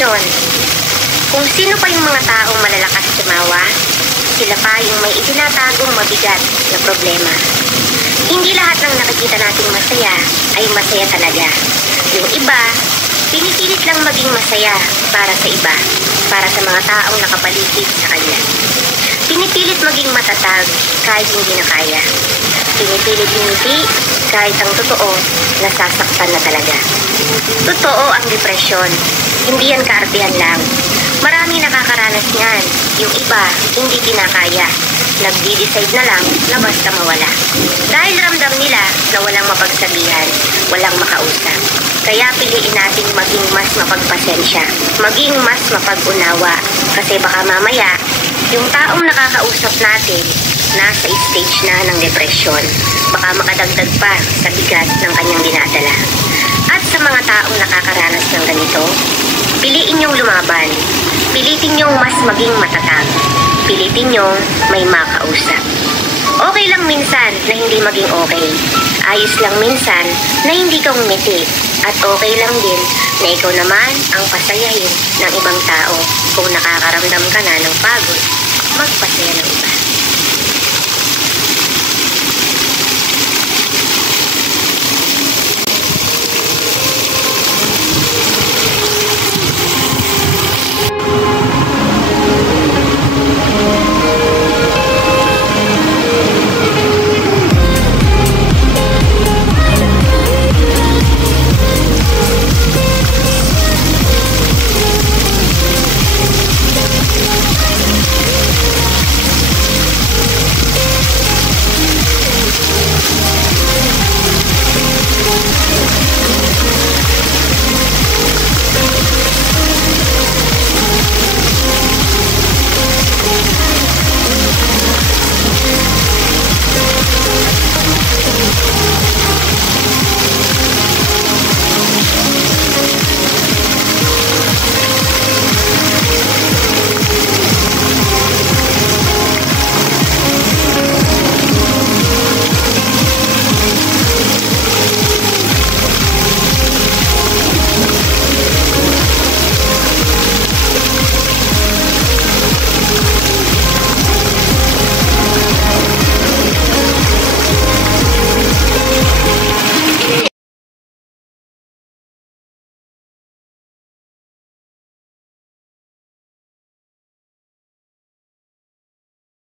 depresyon. Kung sino pa yung mga taong malalakas tumawa, sila pa yung may itinatagong mabigat na problema. Hindi lahat ng nakikita nating masaya ay masaya talaga. Yung iba, pinipilit lang maging masaya para sa iba, para sa mga taong nakapaligid sa kanya. Pinipilit maging matatag kahit hindi na kaya. Pinipilit hindi kahit ang totoo nasasaktan na talaga. Totoo ang depresyon, hindi yan kaartihan lang. Marami nakakaranas niyan, yung iba hindi kinakaya. Nagdi-decide na lang na basta mawala. Dahil ramdam nila na walang mapagsabihan, walang makausap. Kaya piliin nating maging mas mapagpasensya, maging mas mapag-unawa. Kasi baka mamaya, yung taong nakakausap natin, nasa stage na ng depresyon. Baka makadagdag pa sa bigat ng kanyang dinadala. At sa mga taong nakakaranas ng ganito, piliin niyong lumaban. Pilitin niyong mas maging matatag. Pilitin niyong may makausap. Okay lang minsan na hindi maging okay. Ayos lang minsan na hindi ka umiti. At okay lang din na ikaw naman ang pasayahin ng ibang tao. Kung nakakaramdam ka na ng pagod, magpasaya ng iba.